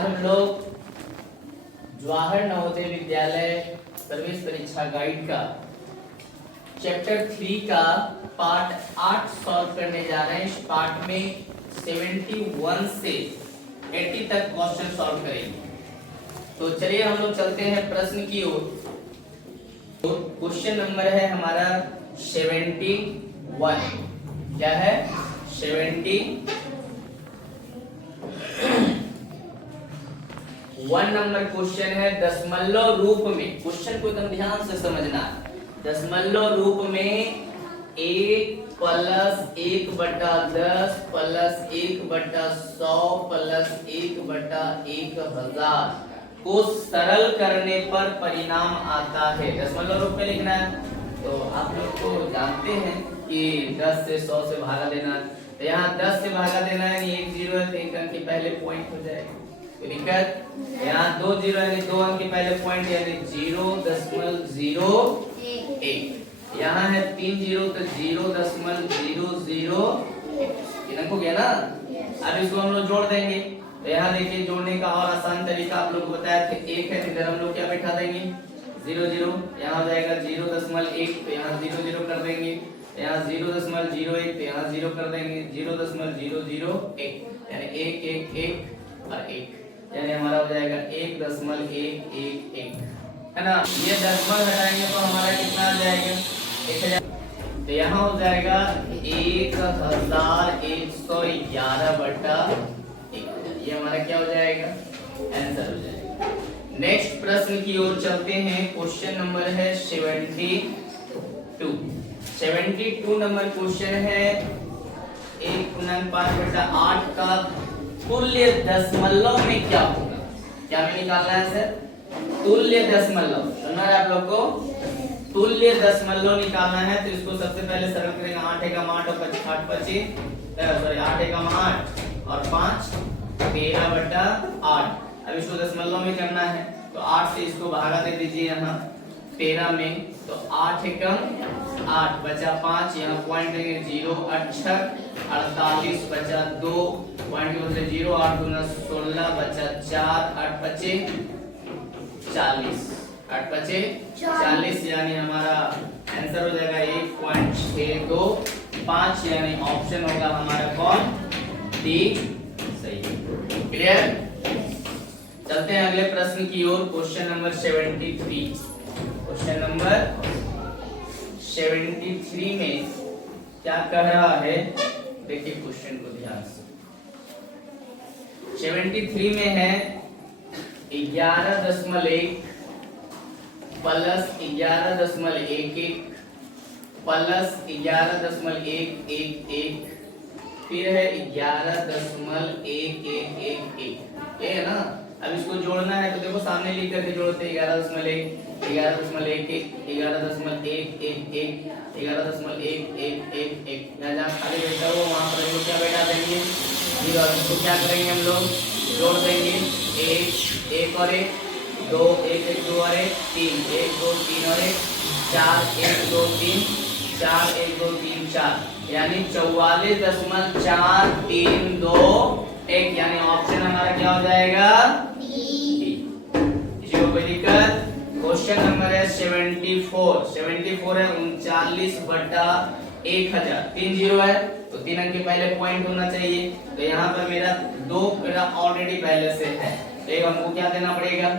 आज हम लोग जवाहर नवोदय विद्यालय प्रवेश परीक्षा गाइड का चैप्टर 3 का पार्ट 8 सॉल्व करने जा रहे हैं। इस पार्ट में 71 से 80 तक क्वेश्चन सॉल्व करेंगे। तो चलिए हम लोग चलते हैं प्रश्न की ओर। तो क्वेश्चन नंबर है हमारा 71। क्या है? 71 नंबर क्वेश्चन है। दशमलव रूप में, क्वेश्चन को एकदम ध्यान से समझना। दशमलव रूप में 1 + 1/10 + 1/100 + 1/1000 को सरल करने पर परिणाम आता है। दशमलव रूप में लिखना है। तो आप लोग को जानते हैं कि 10 से 100 से भागा देना। तो यहाँ 10 से भागा देना है, 1 0 है तो 1 अंक के पहले पॉइंट हो जाएगा। तो दिक्कत यहाँ 2 0 है, 2 अंक के पहले पॉइंट यानी 0.01। यहाँ है 3 0 तो 0.001 हो गया ना। अब इसको हम लोग जोड़ देंगे। तो यहाँ देखिए जोड़ने का और आसान तरीका आप लोग को बताया था। 1 है, इधर हम लोग क्या बैठा देंगे 0 0। यहाँ हो जाएगा 0.1 तो यहाँ 0 0 कर देंगे। यहाँ 0.01 तो यहाँ 0 कर देंगे। 0.001 यानी 1 1 1 और 1 यानी हमारा हो जाएगा 1.111 है ना। ये दशमलव हटाएंगे तो हमारा कितना आ जाएगा 1000। तो यहाँ हो जाएगा 1111/1। ये हमारा क्या हो जाएगा? आंसर हो जाएगा। नेक्स्ट प्रश्न की ओर चलते हैं। क्वेश्चन नंबर है 72 नंबर क्वेश्चन है। 1.5/8 का तुल्य दशमलव में क्या होगा? क्या में निकालना है सर? तुल्य दशमलव। सुना है आप लोग को? तुल्य दशमलव निकालना है। तो इसको सबसे पहले सरल करेंगे। 8 एकम 8 और 8 25 सॉरी 8 एकम 8 और 5 13/8। अब इसको दशमलव में करना है तो 8 से इसको भागा दे दीजिए यहाँ 13 में। तो 8 एकम 8 बचा 5, यहाँ पॉइंट देंगे 0 8 48 बचा 2 पॉइंट के बदले 0 8 दूना 16 बचा 4 8 बचे 40 8 बचे 40 यानी हमारा आंसर हो जाएगा 1.625 यानी ऑप्शन होगा हमारा कौन? डी सही। क्लियर? चलते हैं अगले प्रश्न की ओर। Question number 73। क्वेश्चन नंबर 73 में क्या कह रहा है देखिए क्वेश्चन को ध्यान से। 73 में है 11.1 + 11.11 + 11.111 फिर है 11.1111। ये है ना। अब इसको जोड़ना है तो देखो सामने लिख करके जोड़ते हैं 11.1 11.11 11.111 11.111 जहाँ खाली बैठा हो वहाँ पर इसको क्या बैठा देंगे 0। इसको क्या करेंगे हम लोग जोड़ देंगे 1 और 1 2 1 1 2 और 1 3 1 2 3 और 1 4 1 2 3 4 1 2 3 4 यानी 44.432 यानी ऑप्शन हमारा क्या हो जाएगा? इसको कोई दिक्कत? क्वेश्चन नंबर है 74 है 39/1000। 3 0 है तो 3 अंक के पहले पॉइंट होना चाहिए। तो यहाँ पर मेरा 2 मेरा ऑलरेडी पहले से है तो एक हमको क्या देना पड़ेगा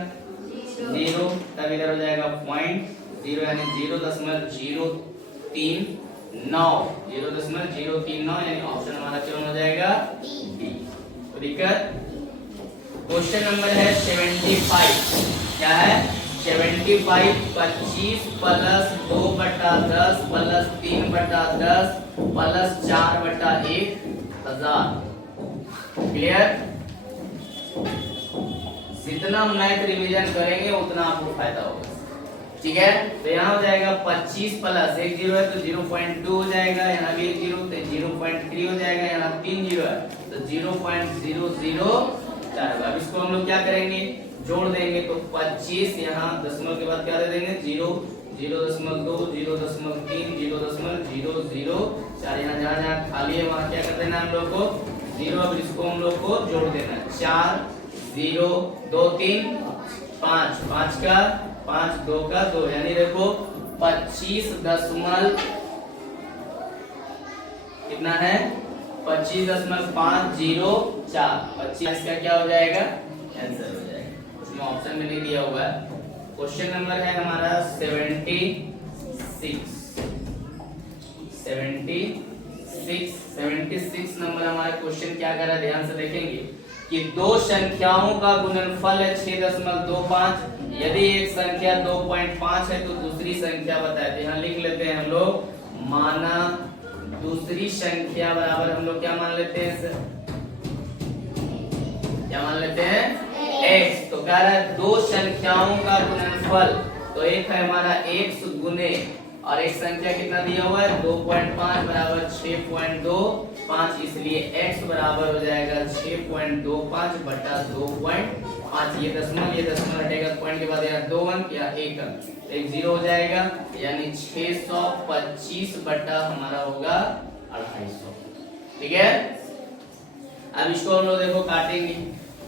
0 तब इधर हो जाएगा पॉइंट 0 यानी 0.039 यानी ऑप्शन हमारा क्या हो जाएगा? डी। तो दिक्कत? क्वेश्चन नंबर है 75। क्या है? 75 25 + 2/10 + 3/10 + 4/1000। क्लियर? जितना मैथ रिवीजन करेंगे उतना आपको फायदा होगा। ठीक है। तो यहाँ हो जाएगा 25 + 1 0 है तो 0.2 हो जाएगा। यहाँ भी 1 0 तो 0.3 हो जाएगा। यहाँ 3 0 है तो 0.004। अब इसको हम लोग क्या करेंगे जोड़ देंगे तो 25 यहाँ दशमलव के बाद क्या दे देंगे 0 0.2 0.3 0.004। यहाँ जहाँ खाली है वहाँ क्या कर देना हम लोग को 0। अब इसको हम लोग को जोड़ देना है 4 0 2 3 5 5 का 5 2 का 2 यानी देखो 25 दशमलव कितना है 25.504 25 का क्या हो जाएगा आंसर हो जाएगा। उसमें ऑप्शन में नहीं दिया हुआ है। क्वेश्चन नंबर है हमारा 76 नंबर हमारा क्वेश्चन क्या कर रहा है ध्यान से देखेंगे कि दो संख्याओं का गुणनफल है 6.25। यदि एक संख्या 2.5 है तो दूसरी संख्या बताए। यहाँ लिख लेते हैं हम लोग माना दूसरी संख्या बराबर हम लोग क्या मान लेते हैं सर क्या मान लेते हैं x। तो कह रहा है दो संख्याओं का गुणनफल तो एक है हमारा x गुने और एक संख्या कितना दिया हुआ है 2.5 बराबर 6.25 इसलिए x बराबर हो जाएगा 6.25 बटा 2.5। ये दशमलव हटेगा पॉइंट के बाद यहाँ 2 अंक या 1 अंक एक 0 हो जाएगा यानी 625 बटा हमारा होगा 2800। ठीक है अब इसको हम लोग देखो काटेंगे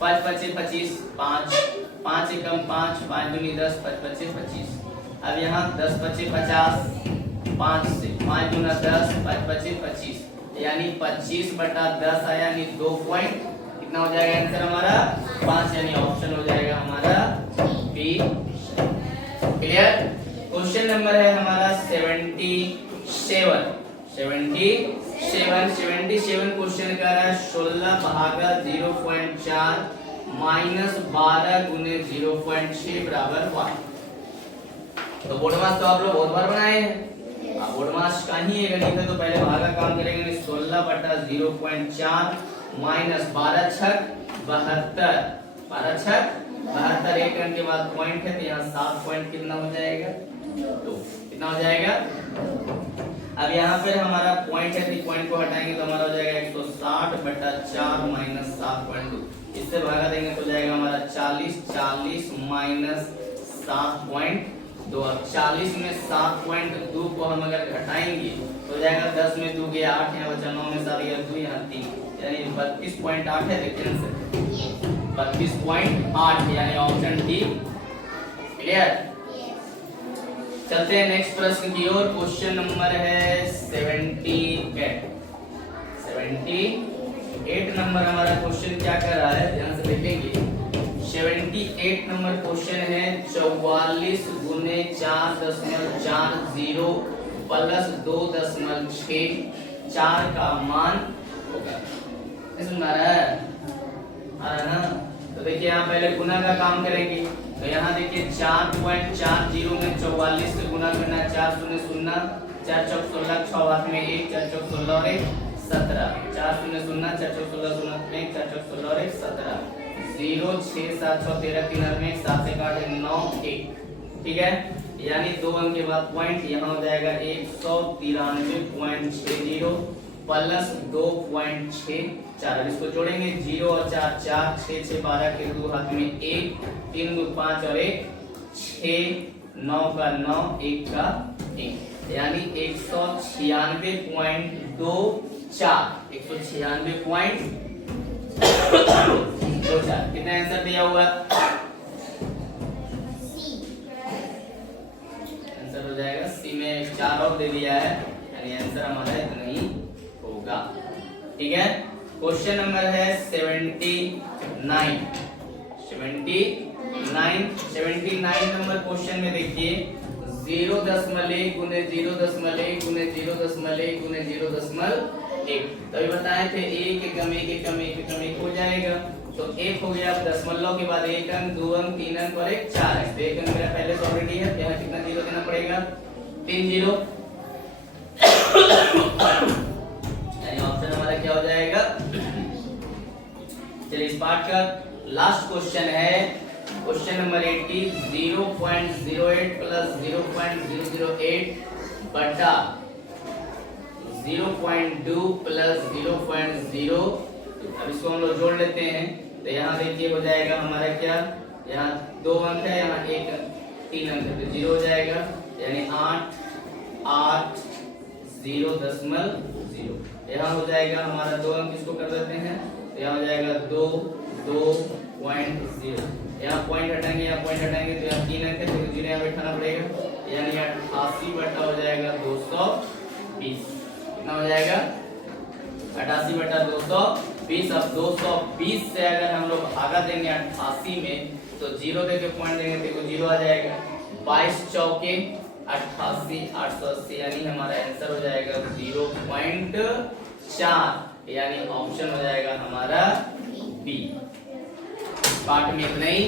5 25 25 5 5 एकम 5 5 दूनी 10 5 25 25। अब यहाँ 10 25 50 5 से 5 दूना 10 5 25 25 यानी 25 बटा 10 आया यानी 2 पॉइंट कितना हो जाएगा आंसर हमारा 5 यानी ऑप्शन हो जाएगा हमारा बी। क्लियर। क्वेश्चन नंबर है हमारा 77 क्वेश्चन कर रहा है 16 भागा 0.4 माइनस 12 गुने 0.6 बराबर 1। तो बोर्ड मास तो आप लोग बहुत बार बनाए हैं। बोर्ड मास का ही ये गणित है तो पहले भागा काम करेंगे 16 बटा 0.4 माइनस 12 छक 72 12 छक 72 एक अंक के बाद पॉइंट है तो यहाँ 7 पॉइंट कितना हो जाएगा 2 कितना हो जाएगा। अब यहाँ पर हमारा पॉइंट है तो पॉइंट को हटाएंगे तो हमारा हो जाएगा 160 बटा 4 माइनस 7.2 इससे भागा देंगे तो जाएगा हमारा 40 माइनस 7.2। अब 40 में 7.2 को हम अगर घटाएंगे तो जाएगा 10 में 2 गया 8 यहाँ बचा 9 में 7 गया 2 यहाँ 3 यानी 32.8 है देखिए आंसर 32.8 यानी ऑप्शन डी। क्लियर। चलते हैं नेक्स्ट प्रश्न की ओर। क्वेश्चन नंबर है 78 नंबर हमारा क्वेश्चन क्या कर रहा है ध्यान से देखेंगे। 78 नंबर क्वेश्चन है 44 गुने 4.40 प्लस 2.6 4 का मान होगा। समझ आ रहा है ना। तो देखिए यहाँ पहले गुना का काम करेंगे तो यहाँ देखिए 4.40 में 44 से गुना करना 4 0 0 4 चौक 16 6 हाथ में 1 4 चौक 16 और 1 17 4 0 0 4 चौक 16 0 में 4 चौक 16 और 1 17 0 6 7 6 13 3 में 7 से काट 9 1। ठीक है यानी 2 अंक के बाद पॉइंट यहाँ हो जाएगा 193.60 प्लस 2.64। अब इसको जोड़ेंगे 0 और 4 4 6 6 12 के 2 हाथ में 1 3 2 5 और 1 6 9 का 9 1 का 1 यानी 196.24 कितना आंसर दिया हुआ आंसर हो जाएगा सी में 4 और दे दिया है यानी आंसर हमारा इतना ही होगा। ठीक है। क्वेश्चन नंबर है 79 नंबर क्वेश्चन में देखिए 0.1 गुने 0.1 गुने 0.1 गुने 0.1 तो ये बताए थे 1 एकम 1 एकम 1 एकम 1 हो जाएगा तो 1 हो गया। अब दशमलव के बाद 1 अंक 2 अंक 3 अंक और 1 4 अंक। 1 अंक मेरा पहले से ऑलरेडी है यहाँ कितना जीरो देना पड़ेगा 3 0 यानी ऑप्शन हमारा क्या हो जाएगा। चलिए इस पार्ट का लास्ट क्वेश्चन है क्वेश्चन नंबर 80 0.08 प्लस 0.008 बटा 0.2 प्लस 0.0। अब इसको हम लोग जोड़ लेते हैं तो यहाँ देखिए हो जाएगा हमारा क्या यहाँ 2 अंक है यहाँ 1 3 अंक है तो 0 हो जाएगा यानी 8 8 0.0 यहाँ हो जाएगा हमारा 2 अंक इसको कर देते हैं तो यहाँ हो जाएगा 2 2 0.0। यहाँ पॉइंट हटाएंगे, यहाँ पॉइंट हटाएंगे तो यहाँ 3 अंक है, तो 0 यहाँ बैठाना पड़ेगा, यानी 88 बटा हो जाएगा 220। कितना हो जाएगा? 88 बटा 220। अब 220 से अगर हम लोग भागा देंगे 88 में तो 0 देके पॉइंट देंगे तो 0 आ जाएगा। 22 चौके 88, 880, यानी हमारा आंसर हो जाएगा 0.4, यानी ऑप्शन हो जाएगा हमारा बी। पार्ट में इतना ही।